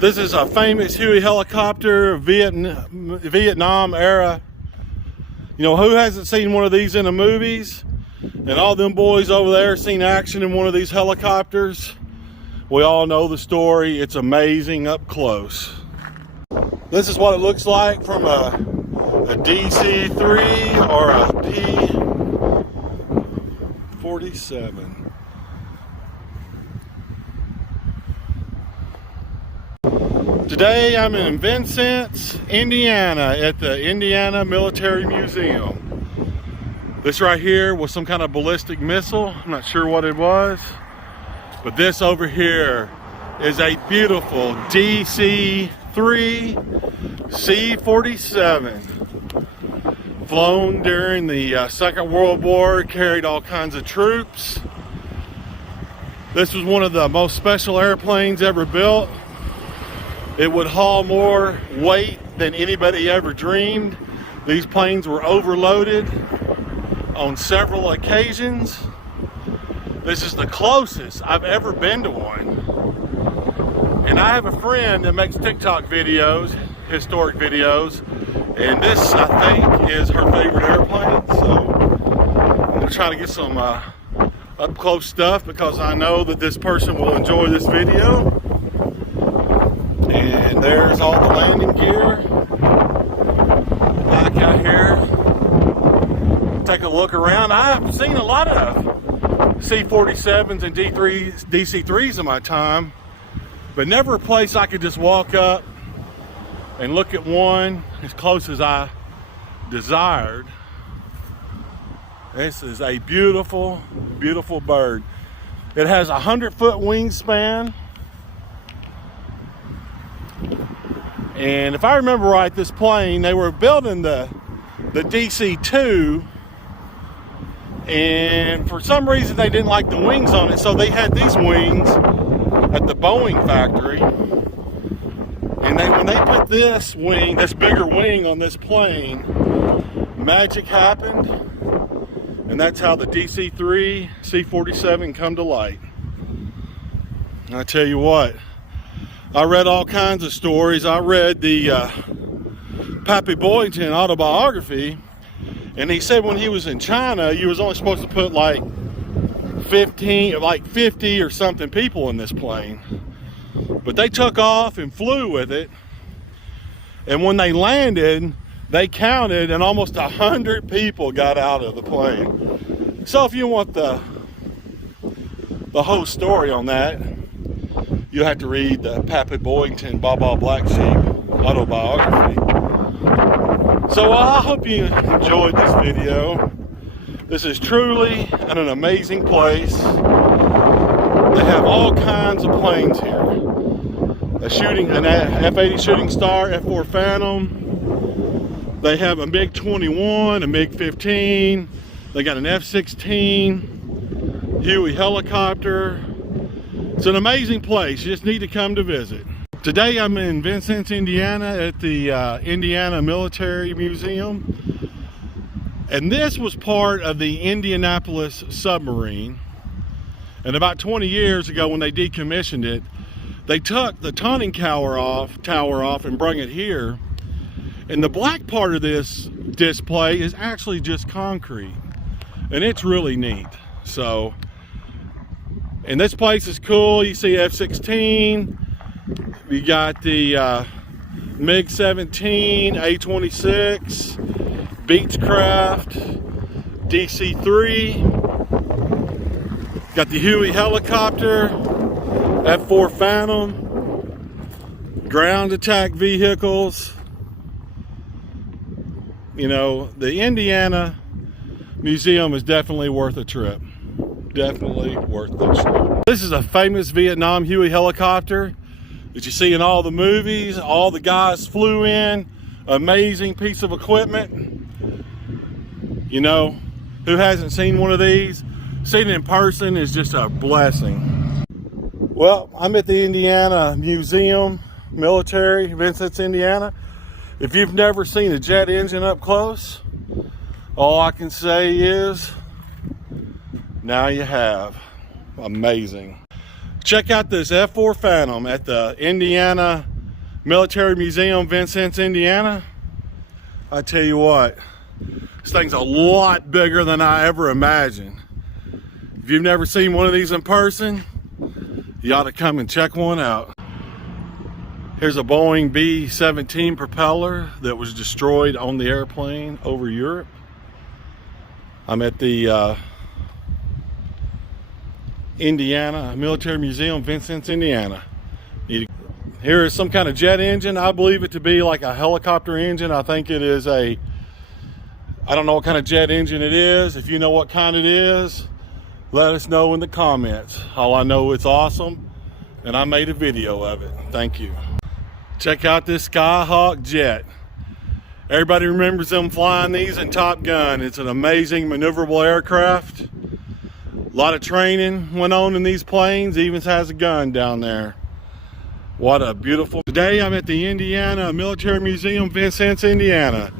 This is a famous Huey helicopter, Vietnam era. You know, who hasn't seen one of these in the movies? And all them boys over there seen action in one of these helicopters. We all know the story. It's amazing up close. This is what it looks like from a DC-3 or a P-47. Today I'm in Vincennes, Indiana at the Indiana Military Museum. This right here was some kind of ballistic missile. I'm not sure what it was. But this over here is a beautiful DC-3 C-47. Flown during the Second World War, carried all kinds of troops. This was one of the most special airplanes ever built. It would haul more weight than anybody ever dreamed. These planes were overloaded on several occasions. This is the closest I've ever been to one. And I have a friend that makes TikTok videos, historic videos, and this, I think, is her favorite airplane. So I'm gonna try to get some up close stuff because I know that this person will enjoy this video. And there's all the landing gear. Back out here. Take a look around. I've seen a lot of C-47s and DC-3s in my time, but never a place I could just walk up and look at one as close as I desired. This is a beautiful, beautiful bird. It has a 100-foot wingspan. And if I remember right, this plane, they were building the DC-2, and for some reason they didn't like the wings on it, so they had these wings at the Boeing factory. And when they put this wing, this bigger wing on this plane, magic happened, and that's how the DC-3 C-47 come to light. And I tell you what, I read all kinds of stories. I read the Pappy Boyington autobiography, and he said when he was in China, you was only supposed to put like 50 or something people in this plane. But they took off and flew with it, and when they landed, they counted, and almost 100 people got out of the plane. So if you want the whole story on that, you have to read the Pappy Boyington Baa Black Sheep autobiography. So I hope you enjoyed this video. This is truly an amazing place. They have all kinds of planes here. An F-80 Shooting Star, F-4 Phantom. They have a MiG-21, a MiG-15. They got an F-16, Huey helicopter. It's an amazing place. You just need to come to visit. Today I'm in Vincennes, Indiana at the Indiana Military Museum. And this was part of the Indianapolis submarine. And about 20 years ago when they decommissioned it, they took the conning tower off and brought it here. And the black part of this display is actually just concrete. And it's really neat. So, and this place is cool. You see F-16, you got the MiG-17, A-26, Beechcraft, DC-3, got the Huey helicopter, F-4 Phantom, ground attack vehicles. You know, the Indiana Museum is definitely worth a trip. Definitely worth the trip. This is a famous Vietnam Huey helicopter that you see in all the movies. All the guys flew in. Amazing piece of equipment. You know, who hasn't seen one of these? Seeing it in person is just a blessing. Well, I'm at the Indiana Museum, Military, Vincennes, Indiana. If you've never seen a jet engine up close, all I can say is, now you have. Amazing. Check out this F-4 Phantom at the Indiana Military Museum, Vincennes, Indiana. I tell you what, this thing's a lot bigger than I ever imagined. If you've never seen one of these in person, you ought to come and check one out. Here's a Boeing B-17 propeller that was destroyed on the airplane over Europe. I'm at the Indiana Military Museum, Vincennes, Indiana. Here is some kind of jet engine. I believe it to be like a helicopter engine. I think it is I don't know what kind of jet engine it is. If you know what kind it is, let us know in the comments. All I know, it's awesome, and I made a video of it. Thank you. Check out this Skyhawk jet. Everybody remembers them flying these in Top Gun. It's an amazing maneuverable aircraft. A lot of training went on in these planes. Even has a gun down there. What a beautiful... Today I'm at the Indiana Military Museum, Vincennes, Indiana.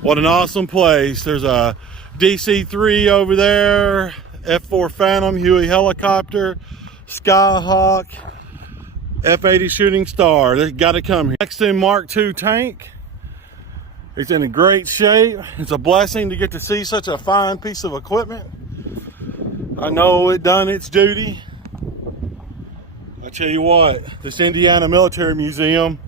What an awesome place. There's a DC-3 over there, F-4 Phantom, Huey helicopter, Skyhawk, F-80 Shooting Star. They got to come here. Next in Mark II tank. It's in a great shape. It's a blessing to get to see such a fine piece of equipment. I know it done its duty. I tell you what, this Indiana Military Museum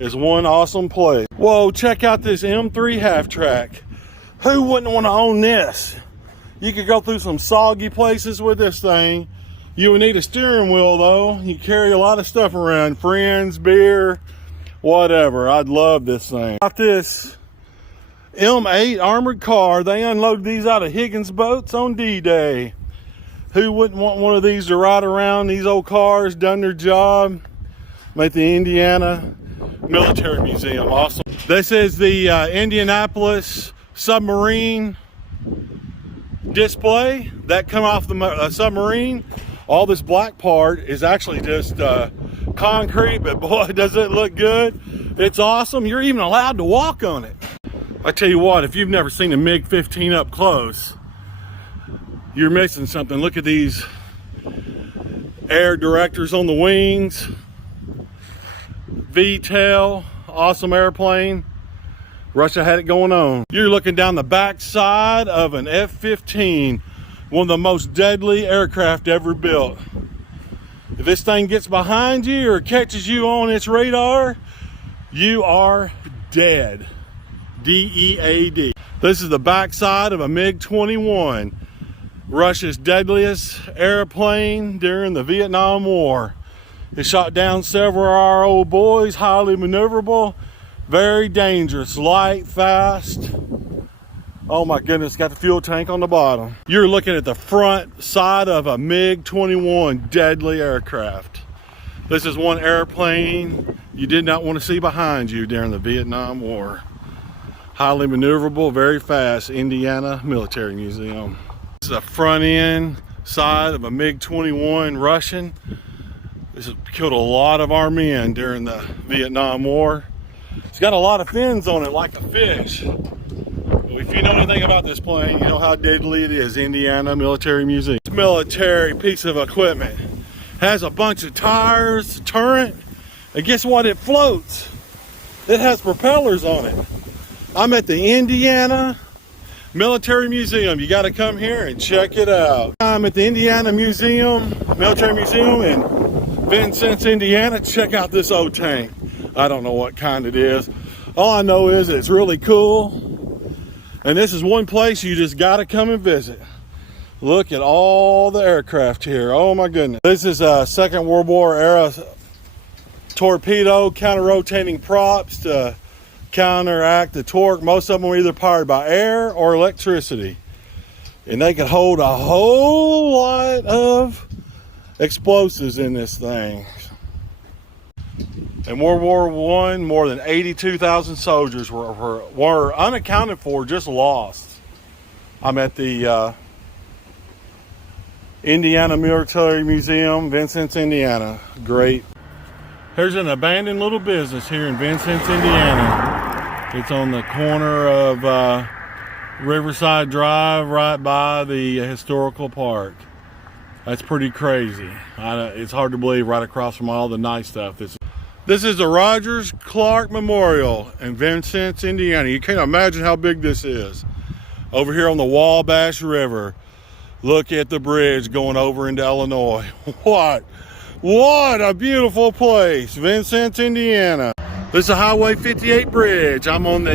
is one awesome place. Whoa, check out this M3 half track. Who wouldn't want to own this? You could go through some soggy places with this thing. You would need a steering wheel though. You carry a lot of stuff around, friends, beer, whatever. I'd love this thing. Got this M8 armored car. They unloaded these out of Higgins boats on D-Day. Who wouldn't want one of these to ride around? These old cars done their job. At the Indiana Military Museum. Awesome. This is the Indianapolis submarine display that come off the submarine. All this black part is actually just concrete, but boy, does it look good. It's awesome. You're even allowed to walk on it. I tell you what, if you've never seen a MiG-15 up close, you're missing something. Look at these air directors on the wings. V-tail, awesome airplane. Russia had it going on. You're looking down the back side of an F-15, one of the most deadly aircraft ever built. If this thing gets behind you or catches you on its radar, you are dead. D-E-A-D. This is the back side of a MiG-21. Russia's deadliest airplane during the Vietnam War. It shot down several of our old boys, highly maneuverable, very dangerous, light, fast. Oh my goodness, got the fuel tank on the bottom. You're looking at the front side of a MiG-21 deadly aircraft. This is one airplane you did not want to see behind you during the Vietnam War. Highly maneuverable, very fast, Indiana Military Museum. This is the front end side of a MiG-21 Russian. This has killed a lot of our men during the Vietnam War. It's got a lot of fins on it like a fish. If you know anything about this plane, you know how deadly it is. Indiana Military Museum. This military piece of equipment has a bunch of tires, turret, and guess what? It floats. It has propellers on it. I'm at the Indiana Military Museum. You got to come here and check it out. I'm at the Indiana Military Museum in Vincennes, Indiana. Check out this old tank. I don't know what kind it is. All I know is it's really cool. And this is one place you just got to come and visit. Look at all the aircraft here. Oh my goodness. This is a Second World War era torpedo counter-rotating props to counteract the torque. Most of them were either powered by air or electricity. And they could hold a whole lot of explosives in this thing. In World War I, more than 82,000 soldiers were unaccounted for, just lost. I'm at the Indiana Military Museum, Vincennes, Indiana. Great. Here's an abandoned little business here in Vincennes, Indiana. It's on the corner of Riverside Drive, right by the historical park. That's pretty crazy. It's hard to believe right across from all the nice stuff. This is the Rogers Clark Memorial in Vincennes, Indiana. You can't imagine how big this is. Over here on the Wabash River. Look at the bridge going over into Illinois. What a beautiful place. Vincennes, Indiana. This is a Highway 58 bridge. I'm on the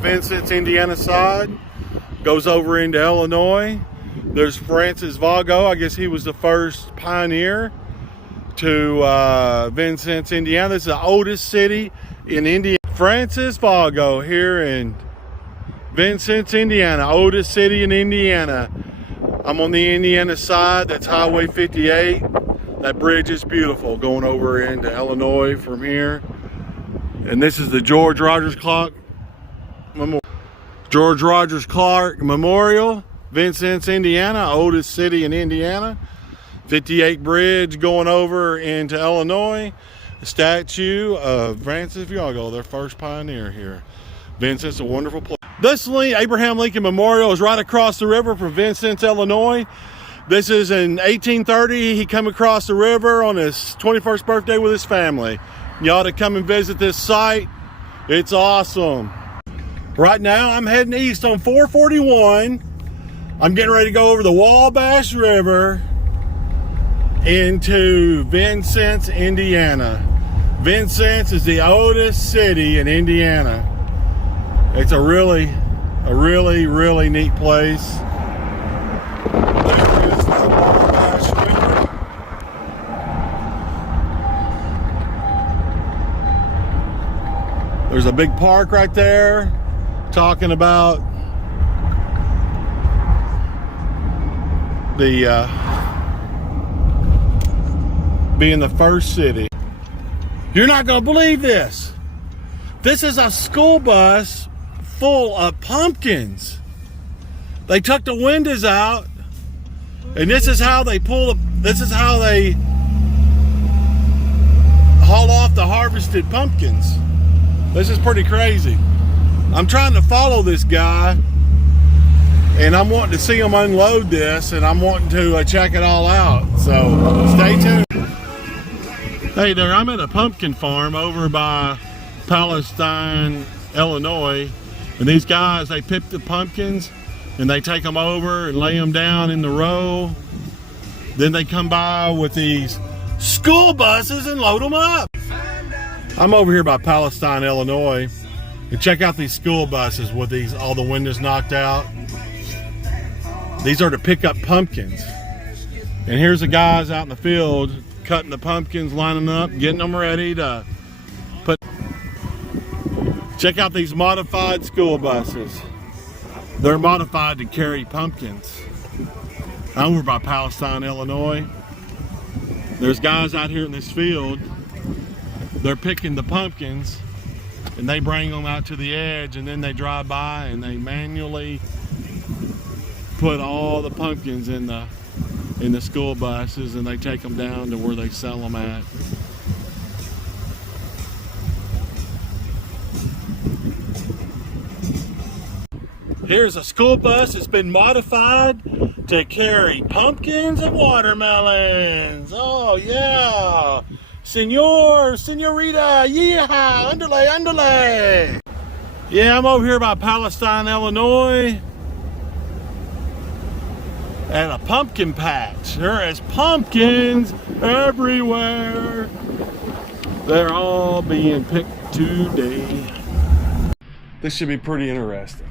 Vincennes, Indiana side. Goes over into Illinois. There's Francis Vago. I guess he was the first pioneer to Vincennes, Indiana. This is the oldest city in Indiana. Francis Vago here in Vincennes, Indiana. Oldest city in Indiana. I'm on the Indiana side. That's Highway 58. That bridge is beautiful going over into Illinois from here. And this is the George Rogers Clark Memorial. George Rogers Clark Memorial, Vincennes, Indiana, oldest city in Indiana. 58 bridge going over into Illinois. A statue of Francis Vago, their first pioneer here. Vincennes, a wonderful place. This Abraham Lincoln Memorial is right across the river from Vincennes, Illinois. This is in 1830. He came across the river on his 21st birthday with his family. You ought to come and visit this site. It's awesome. Right now, I'm heading east on 441. I'm getting ready to go over the Wabash River into Vincennes, Indiana. Vincennes is the oldest city in Indiana. It's a really neat place. There is the Wabash River. There's a big park right there talking about the being the first city. You're not going to believe this. This is a school bus full of pumpkins. They took the windows out, and this is how they haul off the harvested pumpkins. This is pretty crazy. I'm trying to follow this guy, and I'm wanting to see him unload this, and I'm wanting to check it all out. So stay tuned. Hey there, I'm at a pumpkin farm over by Palestine, Illinois, and these guys, they pick the pumpkins and they take them over and lay them down in the row. Then they come by with these school buses and load them up. I'm over here by Palestine, Illinois, and check out these school buses with all the windows knocked out. These are to pick up pumpkins. And here's the guys out in the field cutting the pumpkins, lining them up, getting them ready to put. Check out these modified school buses. They're modified to carry pumpkins. I'm over by Palestine, Illinois. There's guys out here in this field. They're picking the pumpkins and they bring them out to the edge, and then they drive by and they manually put all the pumpkins in the school buses, and they take them down to where they sell them at. Here's a school bus that's been modified to carry pumpkins and watermelons. Oh yeah, senorita, yeehaw, underlay. Yeah, I'm over here by Palestine, Illinois, at a pumpkin patch. There is pumpkins everywhere. They're all being picked today. This should be pretty interesting.